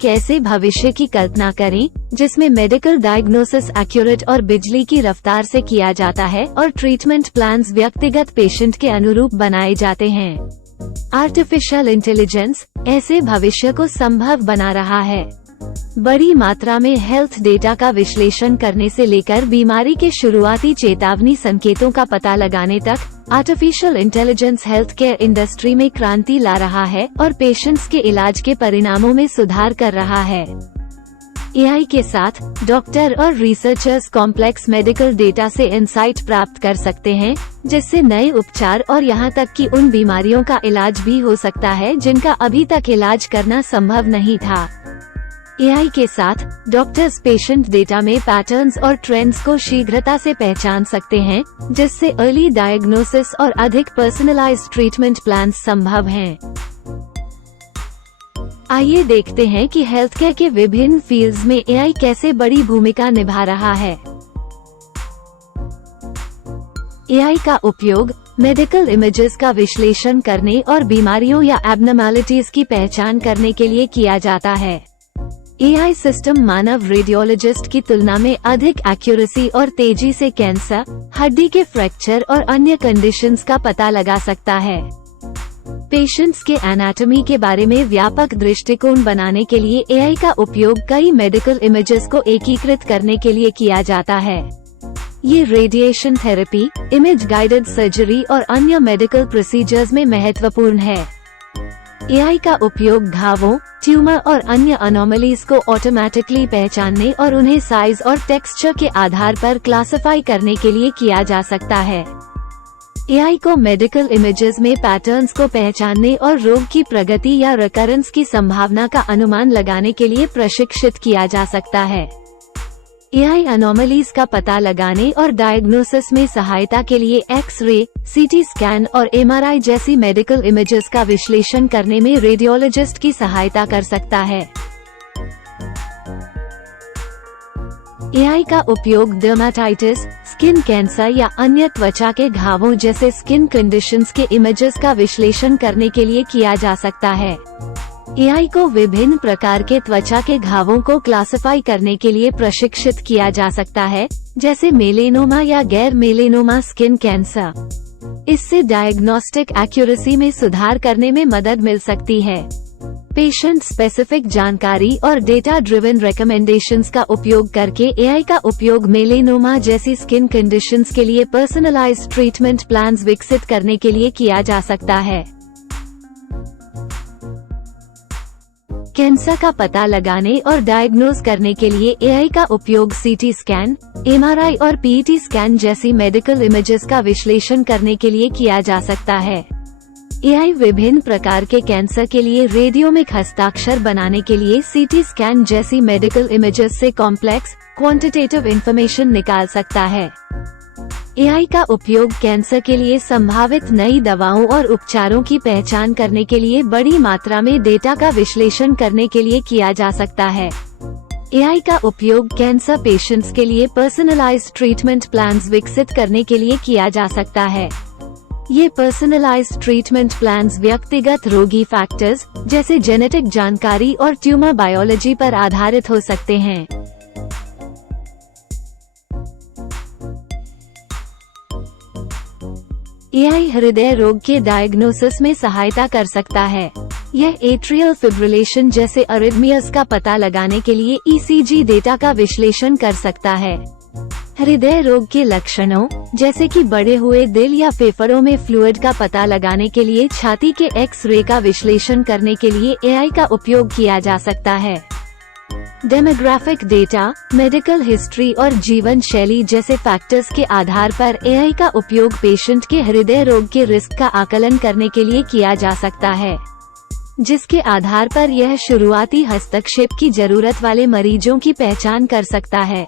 एक ऐसे भविष्य की कल्पना करें जिसमें मेडिकल डायग्नोसिस एक्यूरेट और बिजली की रफ्तार से किया जाता है और ट्रीटमेंट प्लान्स व्यक्तिगत पेशेंट के अनुरूप बनाए जाते हैं। आर्टिफिशियल इंटेलिजेंस ऐसे भविष्य को संभव बना रहा है। बड़ी मात्रा में हेल्थ डेटा का विश्लेषण करने से लेकर बीमारी के शुरुआती चेतावनी संकेतों का पता लगाने तक, artificial intelligence health care industry में क्रांति ला रहा है और पेशेंट्स के इलाज के परिणामों में सुधार कर रहा है। एआई के साथ डॉक्टर और रिसर्चर्स कॉम्प्लेक्स मेडिकल डेटा से इंसाइट प्राप्त कर सकते हैं, जिससे नए उपचार और यहां तक कि उन बीमारियों का इलाज भी हो सकता है जिनका अभी तक इलाज करना संभव नहीं था। एआई के साथ डॉक्टर्स पेशेंट डेटा में पैटर्न्स और ट्रेंड्स को शीघ्रता से पहचान सकते हैं, जिससे अर्ली डायग्नोसिस और अधिक पर्सनलाइज्ड ट्रीटमेंट प्लान संभव हैं। आइए देखते हैं कि हेल्थ केयर के विभिन्न फील्ड्स में एआई कैसे बड़ी भूमिका निभा रहा है। एआई का उपयोग मेडिकल इमेजेस का विश्लेषण करने और बीमारियों या एब्नॉर्मैलिटीज की पहचान करने के लिए किया जाता है। एआई सिस्टम मानव रेडियोलॉजिस्ट की तुलना में अधिक एक्यूरेसी और तेजी से कैंसर, हड्डी के फ्रैक्चर और अन्य कंडीशंस का पता लगा सकता है। पेशेंट्स के एनाटॉमी के बारे में व्यापक दृष्टिकोण बनाने के लिए एआई का उपयोग कई मेडिकल इमेजेस को एकीकृत करने के लिए किया जाता है। ये radiation therapy, image guided surgery और अन्य मेडिकल प्रोसीजर्स में महत्वपूर्ण है। एआई का उपयोग घावों, ट्यूमर और अन्य अनोमलीज को ऑटोमेटिकली पहचानने और उन्हें साइज और टेक्सचर के आधार पर क्लासिफाई करने के लिए किया जा सकता है। एआई को मेडिकल इमेजेस में पैटर्न्स को पहचानने और रोग की प्रगति या रिकरेंस की संभावना का अनुमान लगाने के लिए प्रशिक्षित किया जा सकता है। एआई अनोमलीज का पता लगाने और डायग्नोसिस में सहायता के लिए एक्स-रे, सीटी स्कैन और एमआरआई जैसी मेडिकल इमेजेस का विश्लेषण करने में रेडियोलॉजिस्ट की सहायता कर सकता है। एआई का उपयोग डर्मेटाइटिस, स्किन कैंसर या अन्य त्वचा के घावों जैसे स्किन कंडीशंस के इमेजेस का विश्लेषण करने के लिए किया जा सकता है। एआई को विभिन्न प्रकार के त्वचा के घावों को क्लासिफाई करने के लिए प्रशिक्षित किया जा सकता है, जैसे मेलेनोमा या गैर मेलेनोमा स्किन कैंसर। इससे डायग्नोस्टिक एक्यूरेसी में सुधार करने में मदद मिल सकती है। पेशेंट स्पेसिफिक जानकारी और डेटा ड्रिवन रिकमेंडेशंस का उपयोग करके एआई का उपयोग मेलेनोमा जैसी स्किन कंडीशंस के लिए पर्सनलाइज्ड ट्रीटमेंट प्लान्स विकसित करने के लिए किया जा सकता है। कैंसर का पता लगाने और डायग्नोज करने के लिए एआई का उपयोग सीटी स्कैन, एमआरआई और पीईटी स्कैन जैसी मेडिकल इमेजेस का विश्लेषण करने के लिए किया जा सकता है। एआई विभिन्न प्रकार के कैंसर के लिए रेडियोमिक हस्ताक्षर बनाने के लिए सीटी स्कैन जैसी मेडिकल इमेजेस से कॉम्प्लेक्स क्वांटिटेटिव इंफॉर्मेशन निकाल सकता है। एआई का उपयोग कैंसर के लिए संभावित नई दवाओं और उपचारों की पहचान करने के लिए बड़ी मात्रा में डेटा का विश्लेषण करने के लिए किया जा सकता है। एआई का उपयोग कैंसर पेशेंट्स के लिए पर्सनलाइज्ड ट्रीटमेंट प्लान्स विकसित करने के लिए किया जा सकता है। ये पर्सनलाइज्ड ट्रीटमेंट प्लान्स व्यक्तिगत रोगी फैक्टर्स जैसे जेनेटिक जानकारी और ट्यूमर बायोलॉजी पर आधारित हो सकते हैं। एआई हृदय रोग के डायग्नोसिस में सहायता कर सकता है। यह एट्रियल फिब्रिलेशन जैसे अरिथमियास का पता लगाने के लिए ईसीजी डेटा का विश्लेषण कर सकता है। हृदय रोग के लक्षणों जैसे कि बढ़े हुए दिल या फेफड़ों में फ्लूइड का पता लगाने के लिए छाती के एक्स-रे का विश्लेषण करने के लिए एआई का उपयोग किया जा सकता है। डेमोग्राफिक डेटा, मेडिकल हिस्ट्री और जीवन शैली जैसे फैक्टर्स के आधार पर एआई का उपयोग पेशेंट के हृदय रोग के रिस्क का आकलन करने के लिए किया जा सकता है, जिसके आधार पर यह शुरुआती हस्तक्षेप की जरूरत वाले मरीजों की पहचान कर सकता है।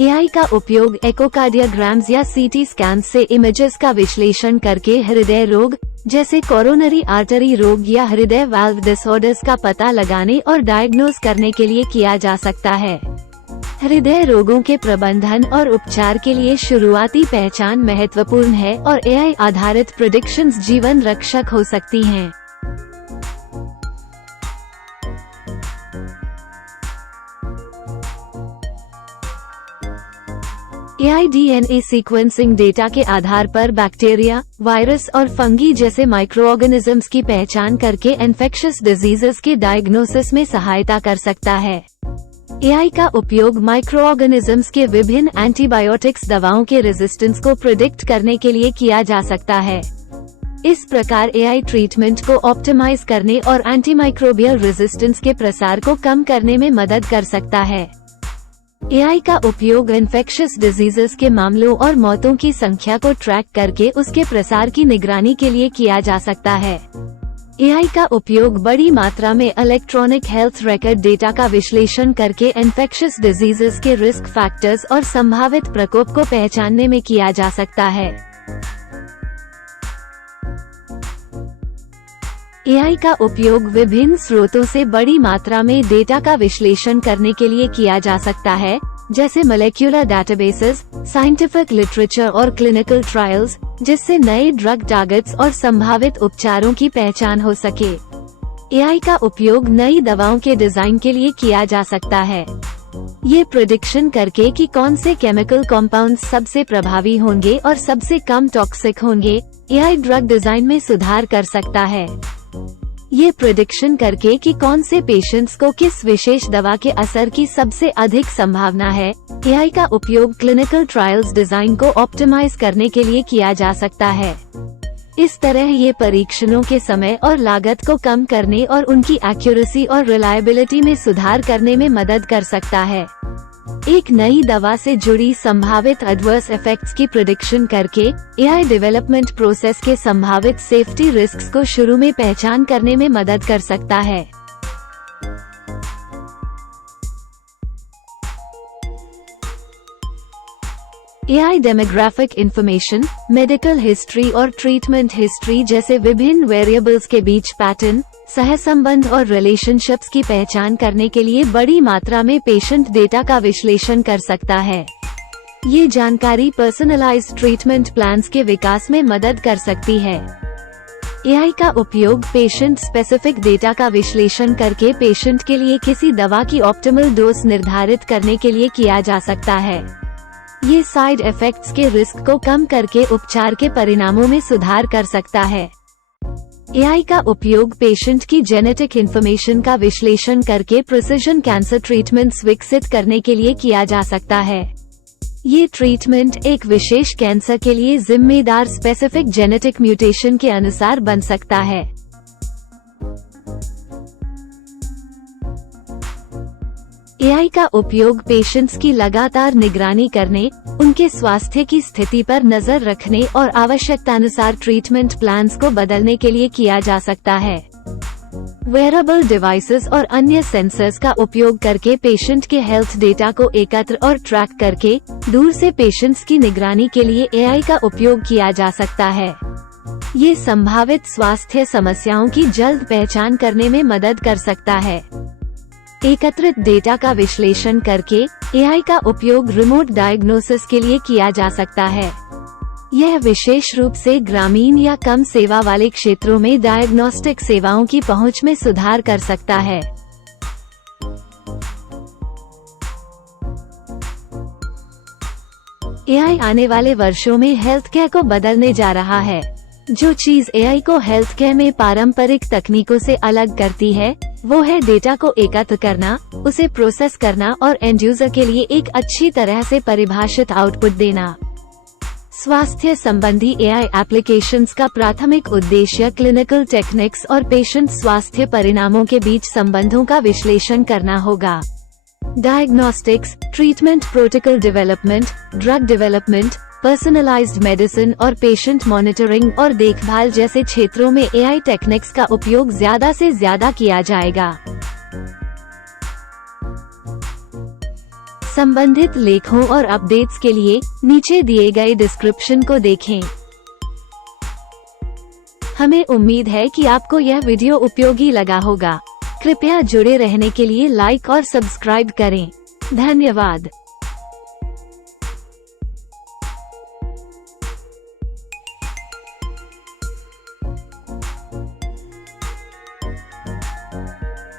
एआई का उपयोग एकोकार्डियोग्राम्स या सीटी स्कैन से इमेजेस का विश्लेषण करके हृदय रोग जैसे कोरोनरी आर्टरी रोग या हृदय वाल्व डिसऑर्डर्स का पता लगाने और डायग्नोज करने के लिए किया जा सकता है। हृदय रोगों के प्रबंधन और उपचार के लिए शुरुआती पहचान महत्वपूर्ण है और एआई आधारित प्रेडिक्शंस जीवन रक्षक हो सकती हैं। AI DNA सीक्वेंसिंग डेटा के आधार पर बैक्टीरिया, वायरस और फंगी जैसे माइक्रोऑर्गेनिजम्स की पहचान करके इन्फेक्शियस डिजीजेस के डायग्नोसिस में सहायता कर सकता है। AI का उपयोग माइक्रोऑर्गेनिजम्स के विभिन्न एंटीबायोटिक्स दवाओं के रेजिस्टेंस को प्रिडिक्ट करने के लिए किया जा सकता है। इस प्रकार AI ट्रीटमेंट को ऑप्टिमाइज करने और एंटीमाइक्रोबियल रेजिस्टेंस के प्रसार को कम करने में मदद कर सकता है। AI का उपयोग इन्फेक्शियस डिजीजेस के मामलों और मौतों की संख्या को ट्रैक करके उसके प्रसार की निगरानी के लिए किया जा सकता है। AI का उपयोग बड़ी मात्रा में इलेक्ट्रॉनिक हेल्थ रिकॉर्ड डेटा का विश्लेषण करके इन्फेक्शियस डिजीजेस के रिस्क फैक्टर्स और संभावित प्रकोप को पहचानने में किया जा सकता है। AI का उपयोग विभिन्न स्रोतों से बड़ी मात्रा में डेटा का विश्लेषण करने के लिए किया जा सकता है, जैसे मोलेक्युलर डेटाबेसेस, साइंटिफिक लिटरेचर और क्लिनिकल ट्रायल्स, जिससे नए ड्रग टारगेट्स और संभावित उपचारों की पहचान हो सके। AI का उपयोग नई दवाओं के डिजाइन के लिए किया जा सकता है। ये प्रेडिक्शन करके कि कौन से केमिकल कॉम्पाउंड्स सबसे प्रभावी होंगे और सबसे कम टॉक्सिक होंगे, AI ड्रग डिजाइन में सुधार कर सकता है। ये प्रेडिक्शन करके कि कौन से पेशेंट्स को किस विशेष दवा के असर की सबसे अधिक संभावना है, AI का उपयोग क्लिनिकल ट्रायल्स डिजाइन को ऑप्टिमाइज करने के लिए किया जा सकता है। इस तरह ये परीक्षणों के समय और लागत को कम करने और उनकी एक्यूरेसी और रिलायबिलिटी में सुधार करने में मदद कर सकता है। एक नई दवा से जुड़ी संभावित एडवर्स इफेक्ट्स की प्रेडिक्शन करके AI डेवलपमेंट प्रोसेस के संभावित सेफ्टी रिस्क्स को शुरू में पहचान करने में मदद कर सकता है। AI demographic information, medical history और ट्रीटमेंट हिस्ट्री जैसे विभिन्न वेरिएबल्स के बीच पैटर्न, सहसंबंध और रिलेशनशिप्स की पहचान करने के लिए बड़ी मात्रा में पेशेंट डेटा का विश्लेषण कर सकता है। ये जानकारी पर्सनलाइज्ड ट्रीटमेंट प्लान्स के विकास में मदद कर सकती है। AI का उपयोग पेशेंट स्पेसिफिक डेटा का विश्लेषण करके पेशेंट के लिए किसी दवा की ऑप्टिमल डोज निर्धारित करने के लिए किया जा सकता है। ये साइड इफेक्ट्स के रिस्क को कम करके उपचार के परिणामों में सुधार कर सकता है। AI का उपयोग पेशेंट की जेनेटिक इंफॉर्मेशन का विश्लेषण करके प्रिसिजन कैंसर ट्रीटमेंट्स विकसित करने के लिए किया जा सकता है। ये ट्रीटमेंट एक विशेष कैंसर के लिए जिम्मेदार स्पेसिफिक जेनेटिक म्यूटेशन के अनुसार बन सकता है। AI का उपयोग पेशेंट्स की लगातार निगरानी करने, उनके स्वास्थ्य की स्थिति पर नजर रखने और आवश्यकतानुसार ट्रीटमेंट प्लान्स को बदलने के लिए किया जा सकता है। वेयरेबल डिवाइसेस और अन्य सेंसर्स का उपयोग करके पेशेंट के हेल्थ डेटा को एकत्र और ट्रैक करके दूर से पेशेंट्स की निगरानी के लिए AI का उपयोग किया जा सकता है। ये संभावित स्वास्थ्य समस्याओं की जल्द पहचान करने में मदद कर सकता है। एकत्रित डेटा का विश्लेषण करके AI का उपयोग रिमोट डायग्नोसिस के लिए किया जा सकता है। यह विशेष रूप से ग्रामीण या कम सेवा वाले क्षेत्रों में डायग्नोस्टिक सेवाओं की पहुंच में सुधार कर सकता है। AI आने वाले वर्षों में हेल्थ केयर को बदलने जा रहा है। जो चीज AI को हेल्थ केयर में पारंपरिक तकनीकों से अलग करती है, वो है डेटा को एकत्र करना, उसे प्रोसेस करना और एंड यूजर के लिए एक अच्छी तरह से परिभाषित आउटपुट देना। स्वास्थ्य संबंधी AI एप्लीकेशंस का प्राथमिक उद्देश्य क्लिनिकल टेक्निक्स और पेशेंट स्वास्थ्य परिणामों के बीच संबंधों का विश्लेषण करना होगा। Diagnostics, treatment protocol development, drug development, personalised medicine और पेशेंट मॉनिटरिंग और देखभाल जैसे क्षेत्रों में AI टेक्निक्स का उपयोग ज्यादा से ज्यादा किया जाएगा। संबंधित लेखों और अपडेट्स के लिए नीचे दिए गए डिस्क्रिप्शन को देखें। हमें उम्मीद है कि आपको यह वीडियो उपयोगी लगा होगा। कृपया जुड़े रहने के लिए लाइक और सब्सक्राइब करें। धन्यवाद।